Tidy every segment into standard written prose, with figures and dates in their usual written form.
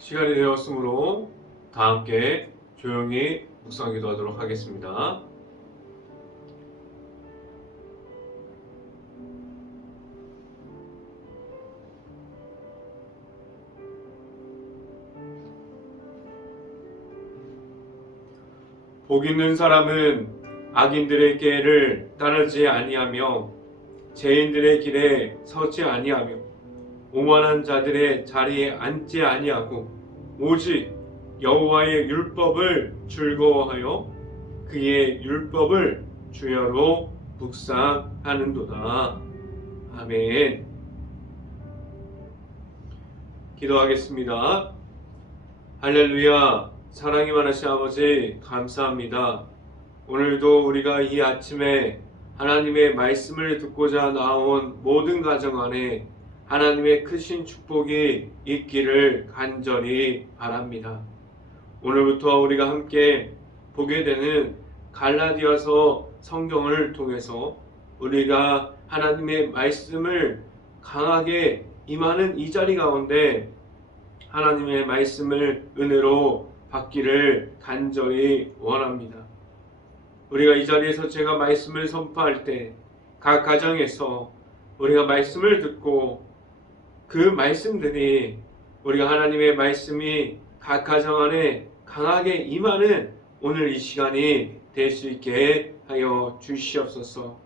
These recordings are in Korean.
시간이 되었으므로 다 함께 조용히 묵상 기도하도록 하겠습니다. 복 있는 사람은 악인들의 길을 따르지 아니하며 죄인들의 길에 서지 아니하며 오만한 자들의 자리에 앉지 아니하고 오직 여호와의 율법을 즐거워하여 그의 율법을 주야로 묵상하는도다. 아멘. 기도하겠습니다. 할렐루야. 사랑이 많으신 아버지 감사합니다. 오늘도 우리가 이 아침에 하나님의 말씀을 듣고자 나온 모든 가정 안에 하나님의 크신 축복이 있기를 간절히 바랍니다. 오늘부터 우리가 함께 보게 되는 갈라디아서 성경을 통해서 우리가 하나님의 말씀을 강하게 임하는 이 자리 가운데 하나님의 말씀을 은혜로 받기를 간절히 원합니다. 우리가 이 자리에서 제가 말씀을 선포할 때 각 가정에서 우리가 말씀을 듣고 그 말씀들이 우리가 하나님의 말씀이 각 가정 안에 강하게 임하는 오늘 이 시간이 될 수 있게 하여 주시옵소서.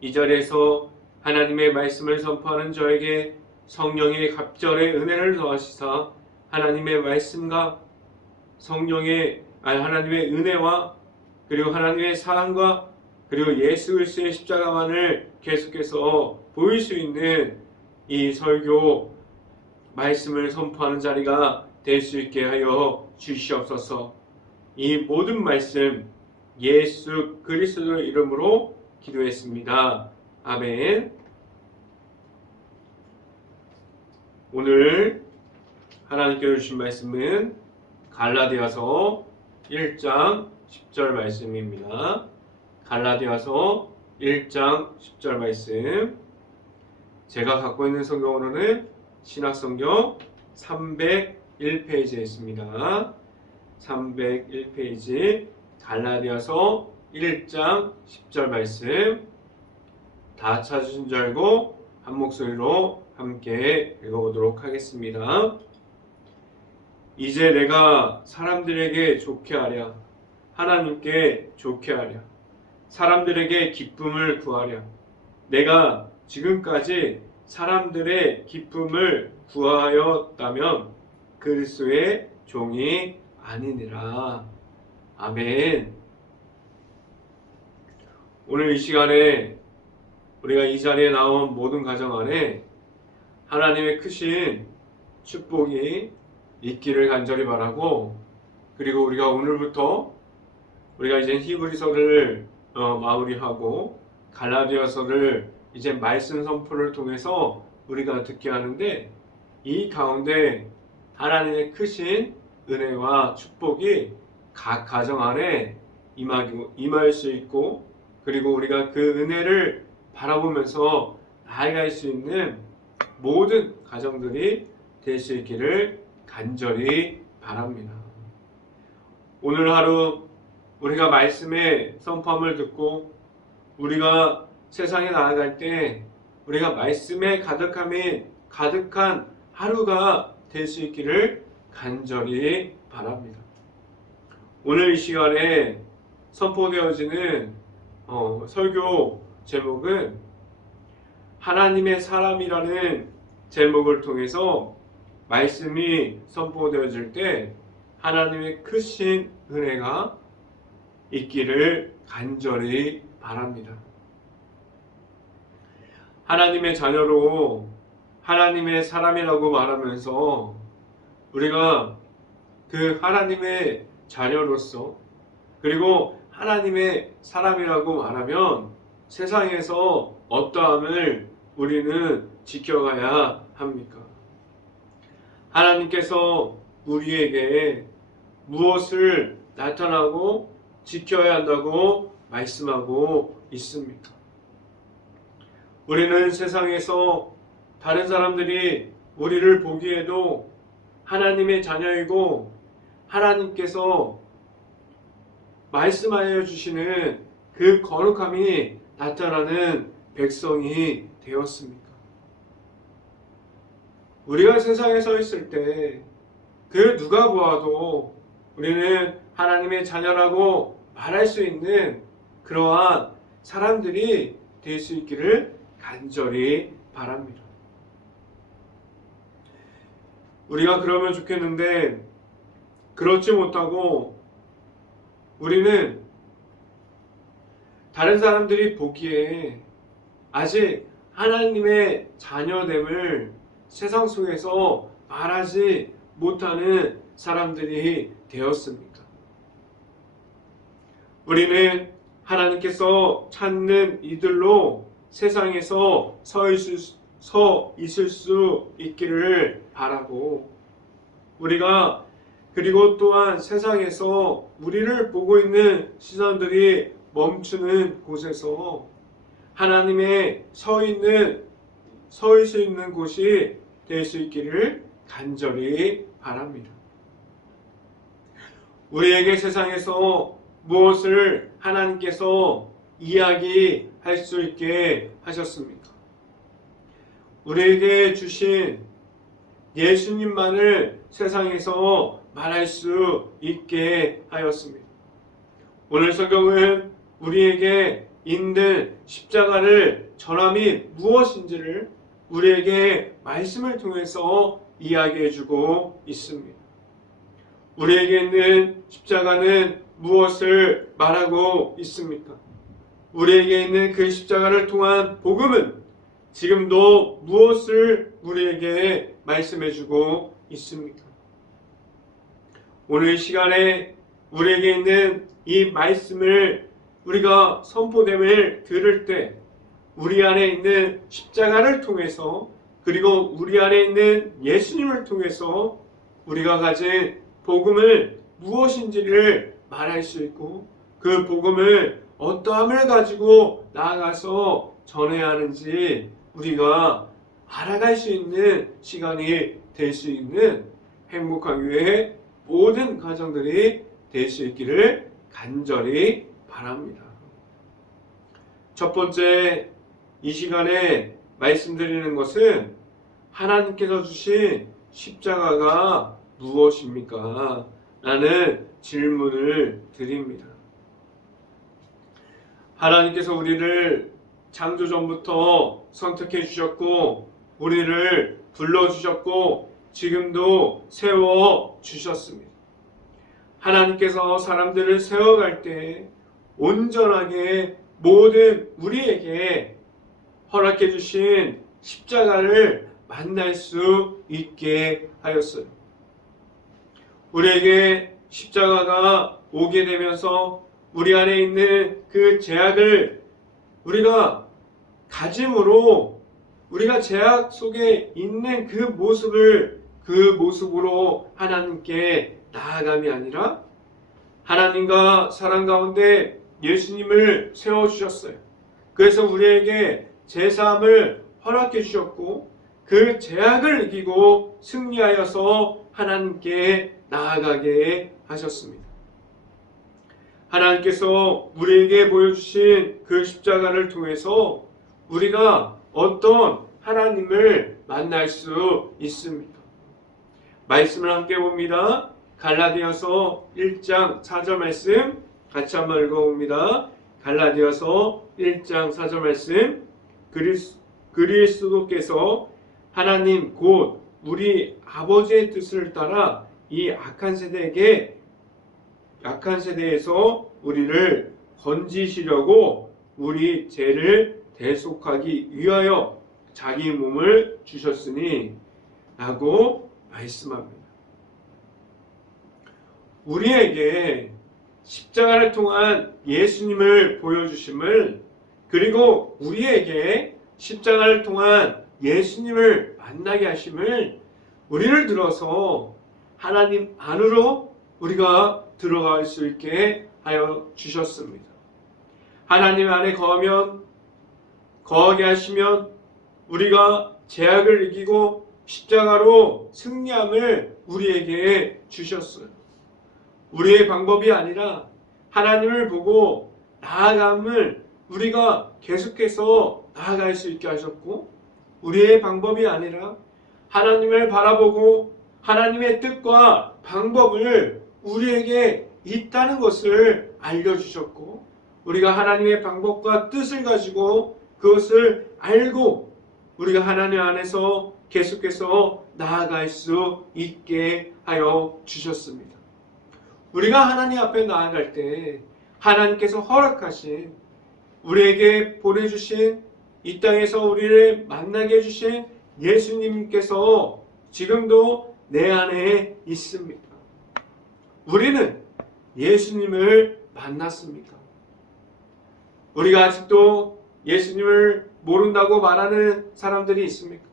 이 자리에서 하나님의 말씀을 선포하는 저에게 성령의 갑절의 은혜를 더하시사 하나님의 말씀과 하나님의 은혜와 그리고 하나님의 사랑과 그리고 예수 그리스도의 십자가만을 계속해서 보일 수 있는 이 설교 말씀을 선포하는 자리가 될 수 있게 하여 주시옵소서. 이 모든 말씀 예수 그리스도 이름으로 기도했습니다. 아멘. 오늘 하나님께 주신 말씀은 갈라디아서 1장 10절 말씀입니다. 갈라디아서 1장 10절 말씀. 제가 갖고 있는 성경으로는 신약성경 301페이지에 있습니다. 301페이지 갈라디아서 1장 10절 말씀. 다 찾으신 줄 알고 한 목소리로 함께 읽어보도록 하겠습니다. 이제 내가 사람들에게 좋게 하랴, 하나님께 좋게 하랴, 사람들에게 기쁨을 구하랴. 내가 지금까지 사람들의 기쁨을 구하였다면 그리스도의 종이 아니니라. 아멘. 오늘 이 시간에 우리가 이 자리에 나온 모든 가정 안에 하나님의 크신 축복이 있기를 간절히 바라고, 그리고 우리가 오늘부터 우리가 이제 히브리서를 마무리하고 갈라디아서를 이제 말씀 선포를 통해서 우리가 듣게 하는데, 이 가운데 하나님의 크신 은혜와 축복이 각 가정 안에 임할 수 있고, 그리고 우리가 그 은혜를 바라보면서 나아갈 수 있는 모든 가정들이 될 수 있기를 간절히 바랍니다. 오늘 하루 우리가 말씀의 선포함을 듣고 우리가 세상에 나아갈 때 우리가 말씀에 가득한 하루가 될 수 있기를 간절히 바랍니다. 오늘 이 시간에 선포되어지는 설교 제목은 하나님의 사람이라는 제목을 통해서 말씀이 선포되어질 때 하나님의 크신 은혜가 있기를 간절히 바랍니다. 하나님의 자녀로 하나님의 사람이라고 말하면서 우리가 그 하나님의 자녀로서 그리고 하나님의 사람이라고 말하면 세상에서 어떠함을 우리는 지켜가야 합니까? 하나님께서 우리에게 무엇을 나타나고 지켜야 한다고 말씀하고 있습니까? 우리는 세상에서 다른 사람들이 우리를 보기에도 하나님의 자녀이고 하나님께서 말씀하여 주시는 그 거룩함이 나타나는 백성이 되었습니까? 우리가 세상에 서 있을 때 그 누가 보아도 우리는 하나님의 자녀라고 말할 수 있는 그러한 사람들이 될 수 있기를 간절히 바랍니다. 우리가 그러면 좋겠는데 그렇지 못하고 우리는 다른 사람들이 보기에 아직 하나님의 자녀됨을 세상 속에서 말하지 못하는 사람들이 되었습니까? 우리는 하나님께서 찾는 이들로 세상에서 서 있을 수 있기를 바라고 우리가 그리고 또한 세상에서 우리를 보고 있는 시선들이 멈추는 곳에서 하나님의 서 있을 수 있는 곳이 될 수 있기를 간절히 바랍니다. 우리에게 세상에서 무엇을 하나님께서 이야기할 수 있게 하셨습니까? 우리에게 주신 예수님만을 세상에서 말할 수 있게 하였습니다. 오늘 성경은 우리에게 있는 십자가를 전함이 무엇인지를 우리에게 말씀을 통해서 이야기해주고 있습니다. 우리에게 있는 십자가는 무엇을 말하고 있습니까? 우리에게 있는 그 십자가를 통한 복음은 지금도 무엇을 우리에게 말씀해주고 있습니까? 오늘 시간에 우리에게 있는 이 말씀을 우리가 선포됨을 들을 때 우리 안에 있는 십자가를 통해서 그리고 우리 안에 있는 예수님을 통해서 우리가 가진 복음을 무엇인지를 말할 수 있고 그 복음을 어떠함을 가지고 나아가서 전해야 하는지 우리가 알아갈 수 있는 시간이 될 수 있는 행복한 교회의 모든 가정들이 될 수 있기를 간절히 바랍니다. 첫 번째 이 시간에 말씀드리는 것은 하나님께서 주신 십자가가 무엇입니까? 라는 질문을 드립니다. 하나님께서 우리를 창조전부터 선택해 주셨고 우리를 불러주셨고 지금도 세워주셨습니다. 하나님께서 사람들을 세워갈 때 온전하게 모든 우리에게 허락해 주신 십자가를 만날 수 있게 하였어요. 우리에게 십자가가 오게 되면서 우리 안에 있는 그 죄악을 우리가 가짐으로 우리가 죄악 속에 있는 그 모습으로 하나님께 나아감이 아니라 하나님과 사랑 가운데 예수님을 세워주셨어요. 그래서 우리에게 제사함을 허락해 주셨고 그 죄악을 이기고 승리하여서 하나님께 나아가게 하셨습니다. 하나님께서 우리에게 보여주신 그 십자가를 통해서 우리가 어떤 하나님을 만날 수 있습니까? 말씀을 함께 봅니다. 갈라디아서 1장 4절 말씀 같이 한번 읽어봅니다. 갈라디아서 1장 4절 말씀 그리스도께서 하나님 곧 우리 아버지의 뜻을 따라 이 악한 세대에서 우리를 건지시려고 우리 죄를 대속하기 위하여 자기 몸을 주셨으니 라고 말씀합니다. 우리에게 십자가를 통한 예수님을 보여주심을 그리고 우리에게 십자가를 통한 예수님을 만나게 하심을 우리를 들어서 하나님 안으로 우리가 들어갈 수 있게 하여 주셨습니다. 하나님 안에 거하게 하시면 우리가 죄악을 이기고 십자가로 승리함을 우리에게 주셨어요. 우리의 방법이 아니라 하나님을 보고 나아감을 우리가 계속해서 나아갈 수 있게 하셨고, 우리의 방법이 아니라 하나님을 바라보고 하나님의 뜻과 방법을 우리에게 있다는 것을 알려주셨고, 우리가 하나님의 방법과 뜻을 가지고 그것을 알고 우리가 하나님 안에서 계속해서 나아갈 수 있게 하여 주셨습니다. 우리가 하나님 앞에 나아갈 때 하나님께서 허락하신, 우리에게 보내주신, 이 땅에서 우리를 만나게 해주신 예수님께서 지금도 내 안에 있습니다. 우리는 예수님을 만났습니까? 우리가 아직도 예수님을 모른다고 말하는 사람들이 있습니까?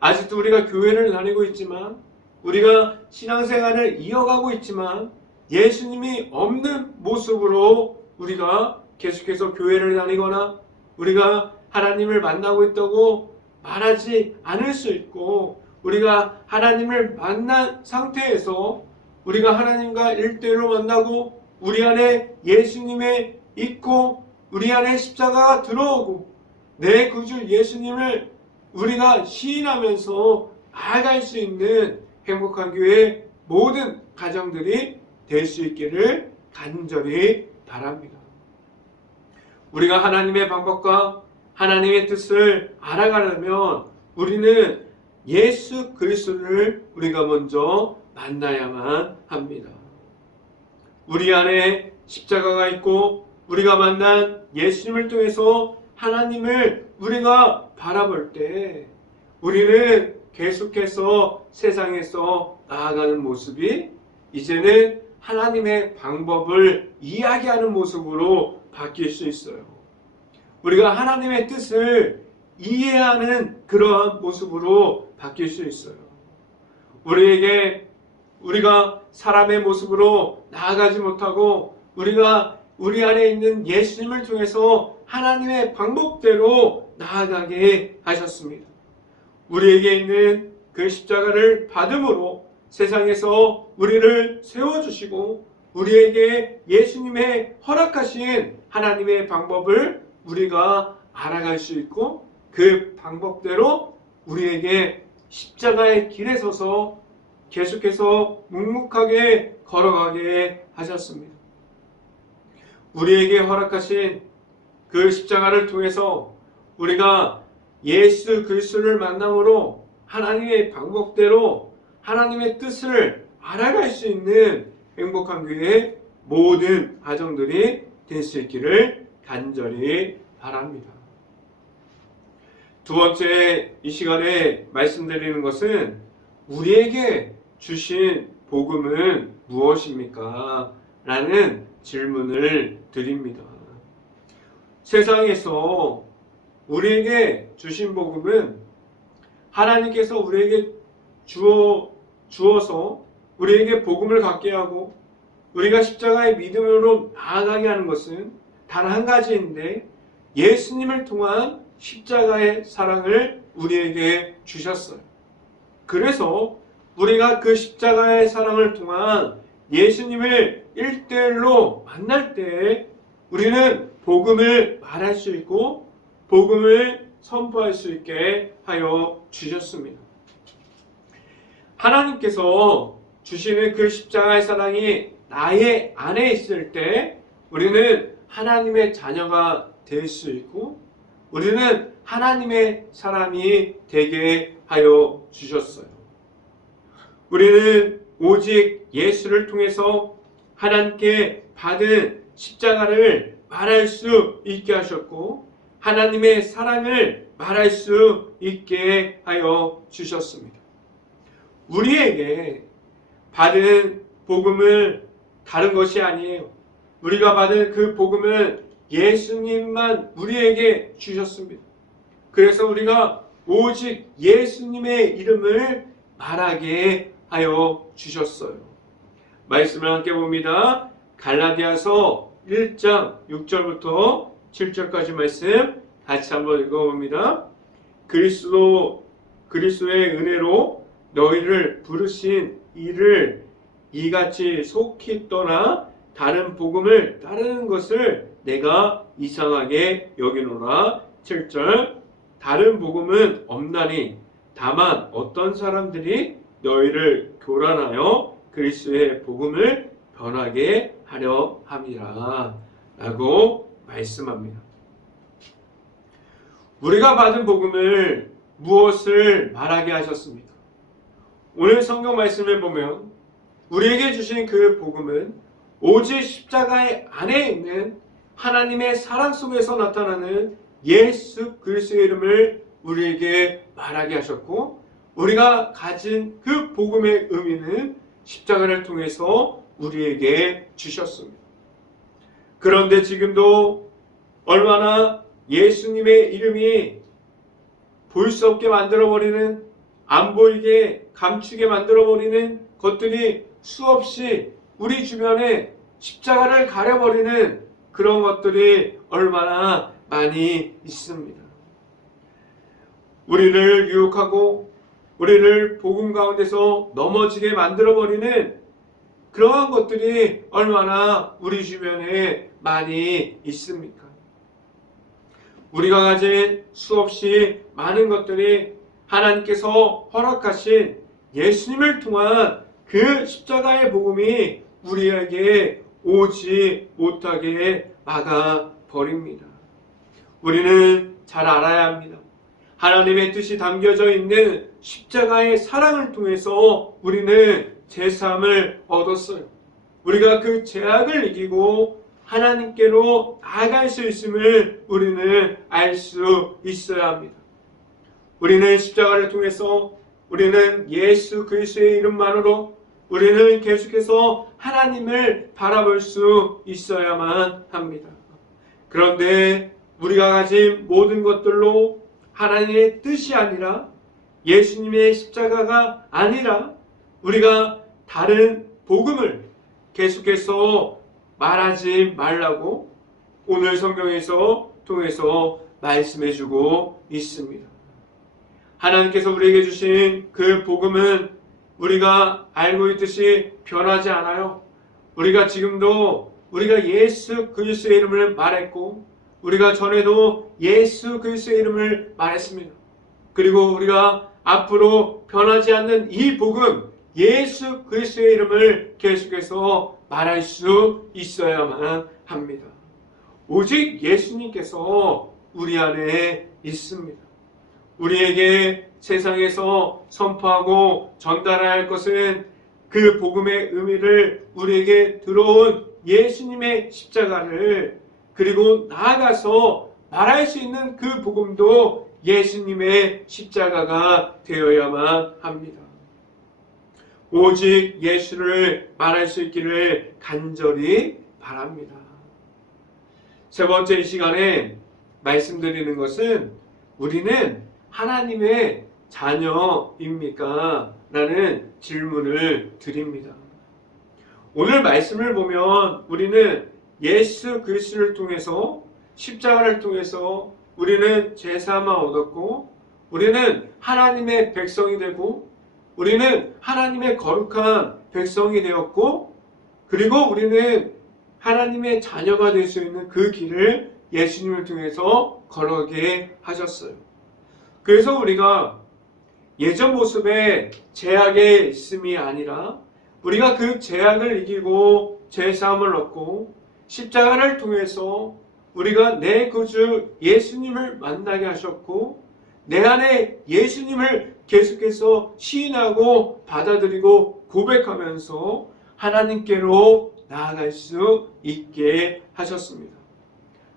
아직도 우리가 교회를 다니고 있지만, 우리가 신앙생활을 이어가고 있지만 예수님이 없는 모습으로 우리가 계속해서 교회를 다니거나 우리가 하나님을 만나고 있다고 말하지 않을 수 있고, 우리가 하나님을 만난 상태에서 우리가 하나님과 1대1로 만나고 우리 안에 예수님의 있고 우리 안에 십자가가 들어오고 내 구주 예수님을 우리가 시인하면서 나아갈 수 있는 행복한 교회 모든 가정들이 될 수 있기를 간절히 바랍니다. 우리가 하나님의 방법과 하나님의 뜻을 알아가려면 우리는 예수 그리스도를 우리가 먼저 만나야만 합니다. 우리 안에 십자가가 있고 우리가 만난 예수님을 통해서 하나님을 우리가 바라볼 때 우리는 계속해서 세상에서 나아가는 모습이 이제는 하나님의 방법을 이야기하는 모습으로 바뀔 수 있어요. 우리가 하나님의 뜻을 이해하는 그러한 모습으로 바뀔 수 있어요. 우리가 사람의 모습으로 나아가지 못하고 우리가 우리 안에 있는 예수님을 통해서 하나님의 방법대로 나아가게 하셨습니다. 우리에게 있는 그 십자가를 받음으로 세상에서 우리를 세워주시고 우리에게 예수님의 허락하신 하나님의 방법을 우리가 알아갈 수 있고 그 방법대로 우리에게 십자가의 길에 서서 계속해서 묵묵하게 걸어가게 하셨습니다. 우리에게 허락하신 그 십자가를 통해서 우리가 예수 그리스도를 만남으로 하나님의 방법대로 하나님의 뜻을 알아갈 수 있는 행복한 교회의 모든 가정들이 될 수 있기를 간절히 바랍니다. 두 번째 이 시간에 말씀드리는 것은 우리에게 주신 복음은 무엇입니까? 라는 질문을 드립니다. 세상에서 우리에게 주신 복음은 하나님께서 우리에게 주어서 우리에게 복음을 갖게 하고 우리가 십자가의 믿음으로 나아가게 하는 것은 단 한 가지인데 예수님을 통한 십자가의 사랑을 우리에게 주셨어요. 그래서 우리가 그 십자가의 사랑을 통한 예수님을 1대1로 만날 때 우리는 복음을 말할 수 있고 복음을 선포할 수 있게 하여 주셨습니다. 하나님께서 주시는 그 십자가의 사랑이 나의 안에 있을 때 우리는 하나님의 자녀가 될 수 있고 우리는 하나님의 사람이 되게 하여 주셨어요. 우리는 오직 예수를 통해서 하나님께 받은 십자가를 말할 수 있게 하셨고 하나님의 사랑을 말할 수 있게 하여 주셨습니다. 우리에게 받은 복음을 다른 것이 아니에요. 우리가 받은 그 복음은 예수님만 우리에게 주셨습니다. 그래서 우리가 오직 예수님의 이름을 말하게 하여 주셨어요. 말씀을 함께 봅니다. 갈라디아서 1장 6절부터 7절까지 말씀 같이 한번 읽어봅니다. 그리스도의 은혜로 너희를 부르신 이를 이같이 속히 떠나 다른 복음을 따르는 것을 내가 이상하게 여기노라. 7절 다른 복음은 없나니 다만 어떤 사람들이 너희를 교란하여 그리스도의 복음을 변하게 하려 함이라 라고 말씀합니다. 우리가 받은 복음을 무엇을 말하게 하셨습니까? 오늘 성경 말씀을 보면 우리에게 주신 그 복음은 오직 십자가의 안에 있는 하나님의 사랑 속에서 나타나는 예수 그리스도의 이름을 우리에게 말하게 하셨고, 우리가 가진 그 복음의 의미는 십자가를 통해서 우리에게 주셨습니다. 그런데 지금도 얼마나 예수님의 이름이 볼 수 없게 만들어버리는, 안 보이게 감추게 만들어버리는 것들이 수없이 우리 주변에 십자가를 가려버리는 그런 것들이 얼마나 많이 있습니다. 우리를 유혹하고 우리를 복음 가운데서 넘어지게 만들어버리는 그러한 것들이 얼마나 우리 주변에 많이 있습니까? 우리가 가진 수없이 많은 것들이 하나님께서 허락하신 예수님을 통한 그 십자가의 복음이 우리에게 오지 못하게 막아버립니다. 우리는 잘 알아야 합니다. 하나님의 뜻이 담겨져 있는 십자가의 사랑을 통해서 우리는 제사함을 얻었어요. 우리가 그 죄악을 이기고 하나님께로 나아갈 수 있음을 우리는 알 수 있어야 합니다. 우리는 십자가를 통해서 우리는 예수 그리스도의 이름만으로 우리는 계속해서 하나님을 바라볼 수 있어야만 합니다. 그런데 우리가 가진 모든 것들로 하나님의 뜻이 아니라 예수님의 십자가가 아니라 우리가 다른 복음을 계속해서 말하지 말라고 오늘 성경에서 통해서 말씀해주고 있습니다. 하나님께서 우리에게 주신 그 복음은 우리가 알고 있듯이 변하지 않아요. 우리가 지금도 우리가 예수 그리스도의 이름을 말했고 우리가 전에도 예수 그리스도의 이름을 말했습니다. 그리고 우리가 앞으로 변하지 않는 이 복음 예수 그리스도의 이름을 계속해서 말할 수 있어야만 합니다. 오직 예수님께서 우리 안에 있습니다. 우리에게 세상에서 선포하고 전달해야 할 것은 그 복음의 의미를 우리에게 들어온 예수님의 십자가를, 그리고 나아가서 말할 수 있는 그 복음도 예수님의 십자가가 되어야만 합니다. 오직 예수를 말할 수 있기를 간절히 바랍니다. 세 번째 이 시간에 말씀드리는 것은 우리는 하나님의 자녀입니까? 라는 질문을 드립니다. 오늘 말씀을 보면 우리는 예수 그리스도를 통해서 십자가를 통해서 우리는 제사함을 얻었고 우리는 하나님의 백성이 되고 우리는 하나님의 거룩한 백성이 되었고 그리고 우리는 하나님의 자녀가 될 수 있는 그 길을 예수님을 통해서 걸어가게 하셨어요. 그래서 우리가 예전 모습의 죄악에 있음이 아니라 우리가 그 죄악을 이기고 죄사함을 얻고 십자가를 통해서 우리가 내 구주 예수님을 만나게 하셨고 내 안에 예수님을 계속해서 시인하고 받아들이고 고백하면서 하나님께로 나아갈 수 있게 하셨습니다.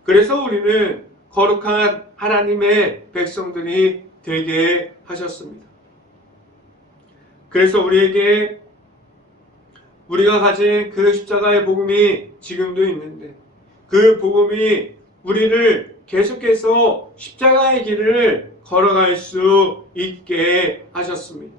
그래서 우리는 거룩한 하나님의 백성들이 되게 하셨습니다. 그래서 우리에게 우리가 가진 그 십자가의 복음이 지금도 있는데 그 복음이 우리를 계속해서 십자가의 길을 걸어갈 수 있게 하셨습니다.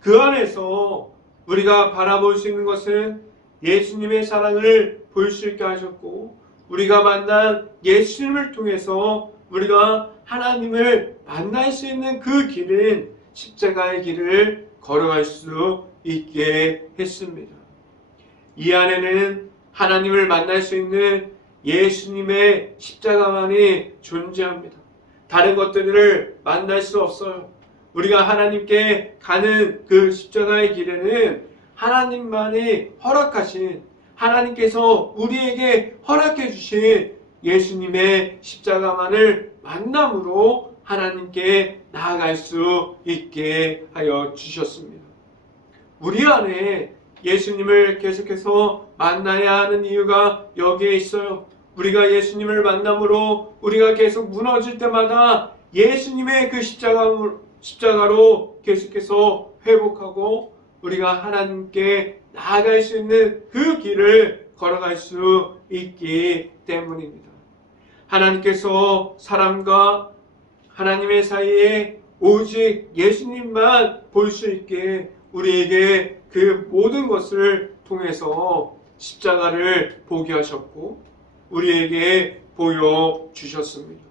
그 안에서 우리가 바라볼 수 있는 것은 예수님의 사랑을 볼 수 있게 하셨고 우리가 만난 예수님을 통해서 우리가 하나님을 만날 수 있는 그 길은 십자가의 길을 걸어갈 수 있게 했습니다. 이 안에는 하나님을 만날 수 있는 예수님의 십자가만이 존재합니다. 다른 것들을 만날 수 없어요. 우리가 하나님께 가는 그 십자가의 길에는 하나님만이 허락하신, 하나님께서 우리에게 허락해 주신 예수님의 십자가만을 만남으로 하나님께 나아갈 수 있게 하여 주셨습니다. 우리 안에 예수님을 계속해서 만나야 하는 이유가 여기에 있어요. 우리가 예수님을 만남으로 우리가 계속 무너질 때마다 예수님의 그 십자가로 계속해서 회복하고 우리가 하나님께 나아갈 수 있는 그 길을 걸어갈 수 있기 때문입니다. 하나님께서 사람과 하나님의 사이에 오직 예수님만 볼 수 있게 우리에게 그 모든 것을 통해서 십자가를 보게 하셨고 우리에게 보여주셨습니다.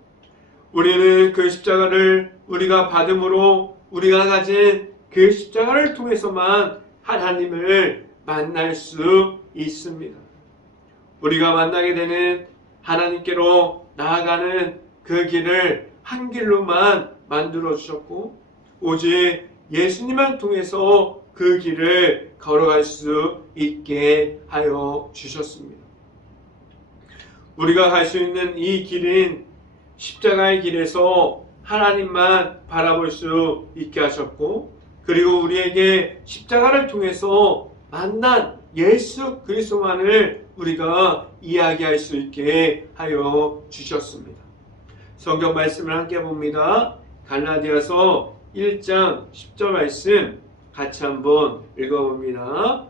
우리는 그 십자가를 우리가 받음으로 우리가 가진 그 십자가를 통해서만 하나님을 만날 수 있습니다. 우리가 만나게 되는 하나님께로 나아가는 그 길을 한 길로만 만들어 주셨고 오직 예수님을 통해서 그 길을 걸어갈 수 있게 하여 주셨습니다. 우리가 갈 수 있는 이 길인 십자가의 길에서 하나님만 바라볼 수 있게 하셨고 그리고 우리에게 십자가를 통해서 만난 예수 그리스도만을 우리가 이야기할 수 있게 하여 주셨습니다. 성경 말씀을 함께 봅니다. 갈라디아서 1장 10절 말씀 같이 한번 읽어봅니다.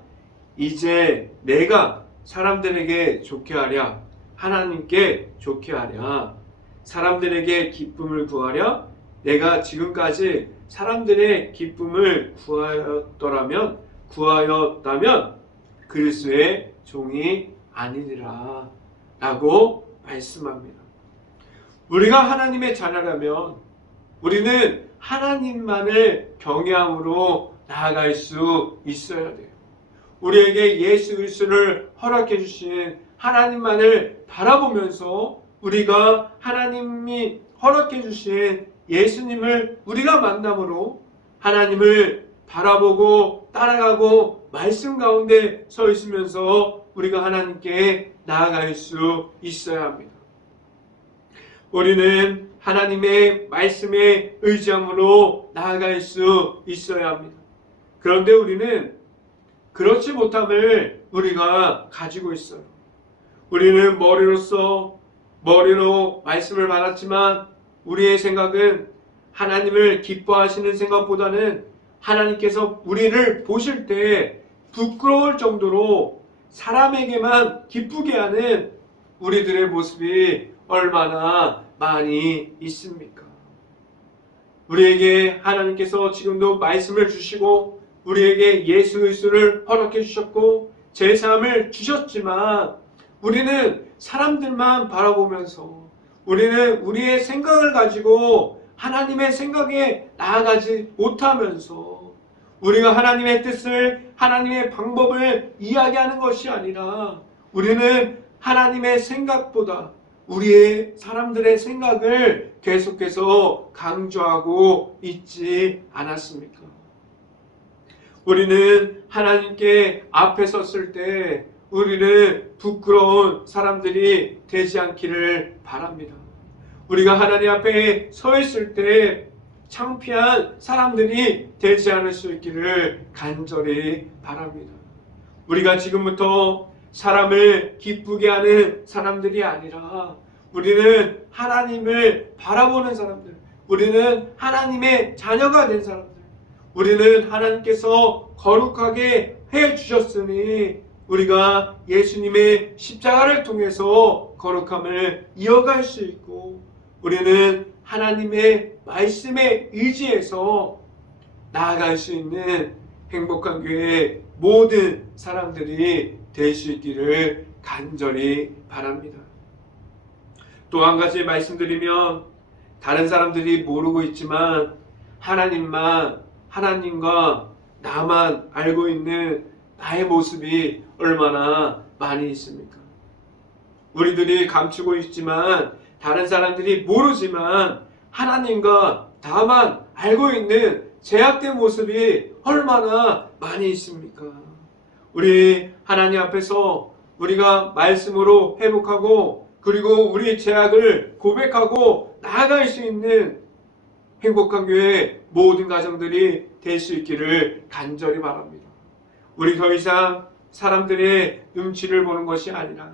이제 내가 사람들에게 좋게 하랴 하나님께 좋게 하랴 사람들에게 기쁨을 구하랴 내가 지금까지 사람들의 기쁨을 구하였다면 그리스도의 종이 아니니라 라고 말씀합니다. 우리가 하나님의 자녀라면 우리는 하나님만을 경외함으로 나아갈 수 있어야 돼요. 우리에게 예수 그리스도를 허락해 주신 하나님만을 바라보면서 우리가 하나님이 허락해 주신 예수님을 우리가 만남으로 하나님을 바라보고 따라가고 말씀 가운데 서 있으면서 우리가 하나님께 나아갈 수 있어야 합니다. 우리는 하나님의 말씀에 의지함으로 나아갈 수 있어야 합니다. 그런데 우리는 그렇지 못함을 우리가 가지고 있어요. 우리는 머리로 말씀을 받았지만 우리의 생각은 하나님을 기뻐하시는 생각보다는 하나님께서 우리를 보실 때 부끄러울 정도로 사람에게만 기쁘게 하는 우리들의 모습이 얼마나 많이 있습니까? 우리에게 하나님께서 지금도 말씀을 주시고 우리에게 예수 그리스도를 허락해 주셨고 제사함을 주셨지만 우리는 사람들만 바라보면서 우리는 우리의 생각을 가지고 하나님의 생각에 나아가지 못하면서 우리가 하나님의 뜻을 하나님의 방법을 이야기하는 것이 아니라 우리는 하나님의 생각보다 우리의 사람들의 생각을 계속해서 강조하고 있지 않았습니까? 우리는 하나님께 앞에 섰을 때 우리는 부끄러운 사람들이 되지 않기를 바랍니다. 우리가 하나님 앞에 서 있을 때 창피한 사람들이 되지 않을 수 있기를 간절히 바랍니다. 우리가 지금부터 사람을 기쁘게 하는 사람들이 아니라 우리는 하나님을 바라보는 사람들, 우리는 하나님의 자녀가 된 사람들, 우리는 하나님께서 거룩하게 해주셨으니 우리가 예수님의 십자가를 통해서 거룩함을 이어갈 수 있고 우리는 하나님의 말씀에 의지해서 나아갈 수 있는 행복한 교회의 모든 사람들이 될 수 있기를 간절히 바랍니다. 또 한 가지 말씀드리면 다른 사람들이 모르고 있지만 하나님만 하나님과 나만 알고 있는 나의 모습이 얼마나 많이 있습니까? 우리들이 감추고 있지만 다른 사람들이 모르지만 하나님과 나만 알고 있는 제약된 모습이 얼마나 많이 있습니까? 우리 하나님 앞에서 우리가 말씀으로 회복하고 그리고 우리 제약을 고백하고 나아갈 수 있는 행복한 교회 모든 가정들이 될 수 있기를 간절히 바랍니다. 우리 더 이상 사람들의 눈치를 보는 것이 아니라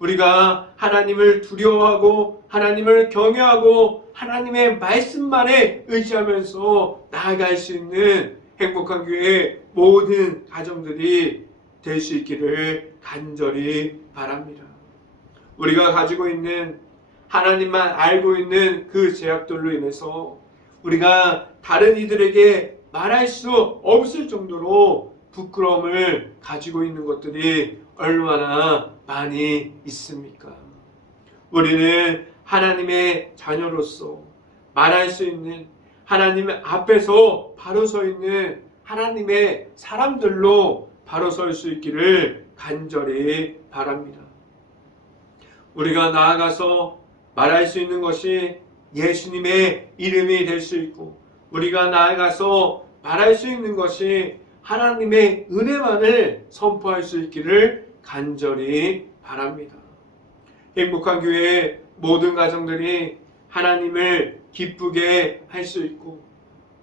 우리가 하나님을 두려워하고 하나님을 경외하고 하나님의 말씀만에 의지하면서 나아갈 수 있는 행복한 교회 모든 가정들이 될 수 있기를 간절히 바랍니다. 우리가 가지고 있는 하나님만 알고 있는 그 제약들로 인해서 우리가 다른 이들에게 말할 수 없을 정도로 부끄러움을 가지고 있는 것들이 얼마나 많이 있습니까? 우리는 하나님의 자녀로서 말할 수 있는 하나님 앞에서 바로 서 있는 하나님의 사람들로 바로 설 수 있기를 간절히 바랍니다. 우리가 나아가서 말할 수 있는 것이 예수님의 이름이 될 수 있고 우리가 나아가서 말할 수 있는 것이 하나님의 은혜만을 선포할 수 있기를 간절히 바랍니다. 행복한 교회의 모든 가정들이 하나님을 기쁘게 할 수 있고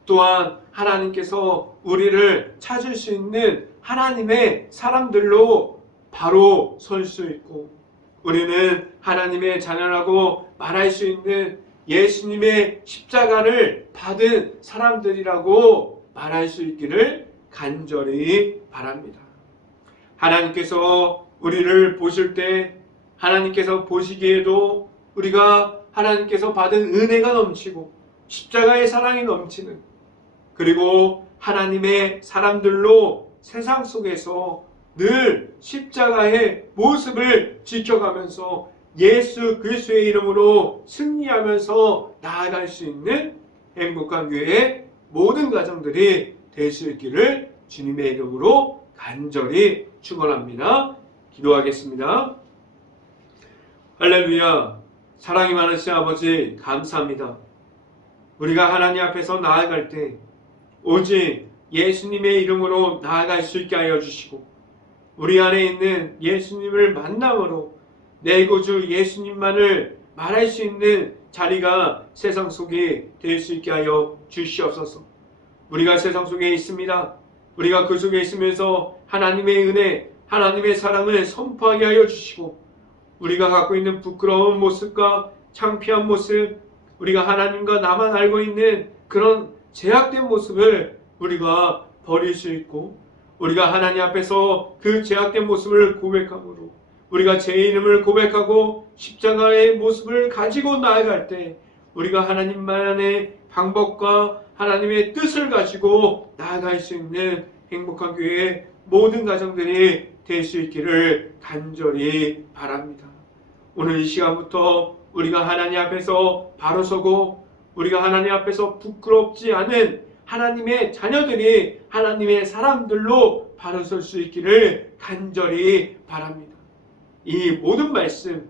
또한 하나님께서 우리를 찾을 수 있는 하나님의 사람들로 바로 설 수 있고 우리는 하나님의 자녀라고 말할 수 있는 예수님의 십자가를 받은 사람들이라고 말할 수 있기를 간절히 바랍니다. 하나님께서 우리를 보실 때 하나님께서 보시기에도 우리가 하나님께서 받은 은혜가 넘치고 십자가의 사랑이 넘치는 그리고 하나님의 사람들로 세상 속에서 늘 십자가의 모습을 지켜가면서 예수 그리스도의 이름으로 승리하면서 나아갈 수 있는 행복한 교회의 모든 가정들이 될 수 있기를 주님의 이름으로 간절히 축원합니다. 기도하겠습니다. 할렐루야. 사랑이 많으신 아버지 감사합니다. 우리가 하나님 앞에서 나아갈 때 오직 예수님의 이름으로 나아갈 수 있게 하여 주시고 우리 안에 있는 예수님을 만남으로 내 구주 예수님만을 말할 수 있는 자리가 세상 속에 될 수 있게 하여 주시옵소서. 우리가 세상 속에 있습니다. 우리가 그 속에 있으면서 하나님의 은혜, 하나님의 사랑을 선포하게 하여 주시고 우리가 갖고 있는 부끄러운 모습과 창피한 모습, 우리가 하나님과 나만 알고 있는 그런 제약된 모습을 우리가 버릴 수 있고 우리가 하나님 앞에서 그 제약된 모습을 고백함으로 우리가 제 이름을 고백하고 십자가의 모습을 가지고 나아갈 때 우리가 하나님만의 방법과 하나님의 뜻을 가지고 나아갈 수 있는 행복한 교회의 모든 가정들이 될 수 있기를 간절히 바랍니다. 오늘 이 시간부터 우리가 하나님 앞에서 바로 서고 우리가 하나님 앞에서 부끄럽지 않은 하나님의 자녀들이 하나님의 사람들로 바로 설 수 있기를 간절히 바랍니다. 이 모든 말씀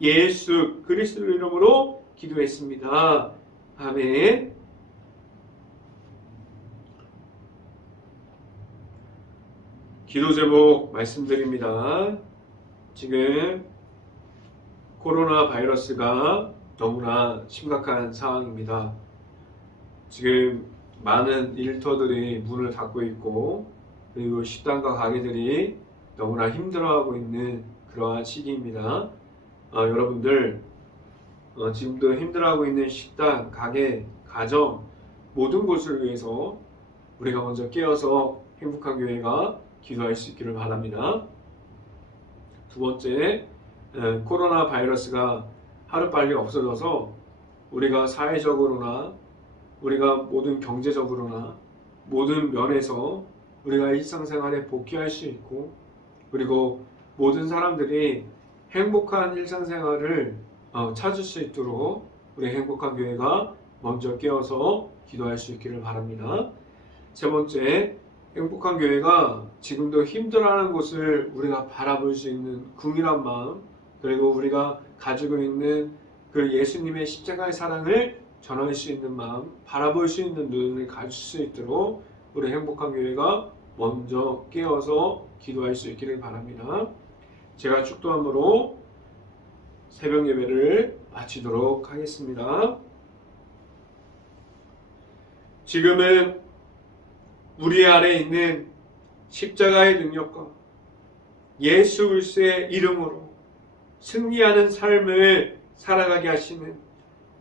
예수 그리스도 이름으로 기도했습니다. 아멘. 기도 제목 말씀드립니다. 지금 코로나 바이러스가 너무나 심각한 상황입니다. 지금 많은 일터들이 문을 닫고 있고 그리고 식당과 가게들이 너무나 힘들어하고 있는 그러한 시기입니다. 여러분들 지금도 힘들어하고 있는 식당, 가게, 가정 모든 곳을 위해서 우리가 먼저 깨어서 행복한 교회가 기도할 수 있기를 바랍니다. 두 번째, 코로나 바이러스가 하루빨리 없어져서 우리가 사회적으로나 우리가 모든 경제적으로나 모든 면에서 우리가 일상생활에 복귀할 수 있고 그리고 모든 사람들이 행복한 일상생활을 찾을 수 있도록 우리 행복한 교회가 먼저 깨어서 기도할 수 있기를 바랍니다. 세 번째, 행복한 교회가 지금도 힘들어하는 곳을 우리가 바라볼 수 있는 궁일한 마음, 그리고 우리가 가지고 있는 그 예수님의 십자가의 사랑을 전할 수 있는 마음, 바라볼 수 있는 눈을 가질 수 있도록 우리 행복한 교회가 먼저 깨어서 기도할 수 있기를 바랍니다. 제가 축도함으로 새벽 예배를 마치도록 하겠습니다. 지금은 우리 아래 있는 십자가의 능력과 예수 그리스도의 이름으로 승리하는 삶을 살아가게 하시는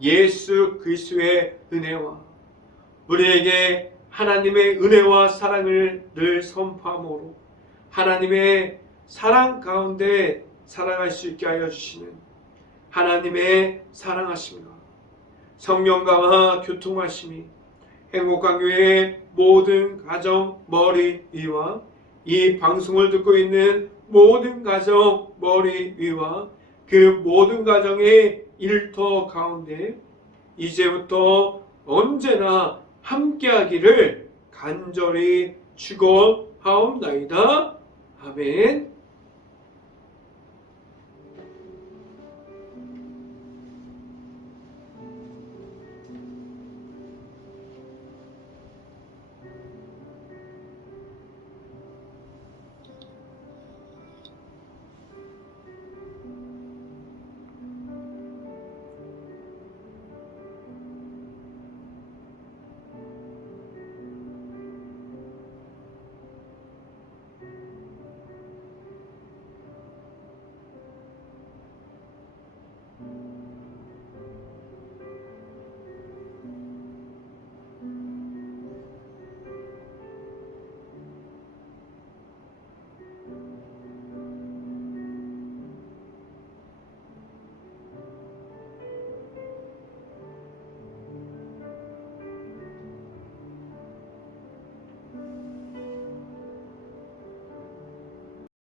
예수 그리스도의 은혜와 우리에게 하나님의 은혜와 사랑을 늘 선포함으로 하나님의 사랑 가운데 살아갈 수 있게 하여 주시는 하나님의 사랑하심과 성령과 교통하심이 행복한 교회의 모든 가정 머리 위와 이 방송을 듣고 있는 모든 가정 머리 위와 그 모든 가정의 일터 가운데 이제부터 언제나 함께하기를 간절히 축원하옵나이다. 아멘.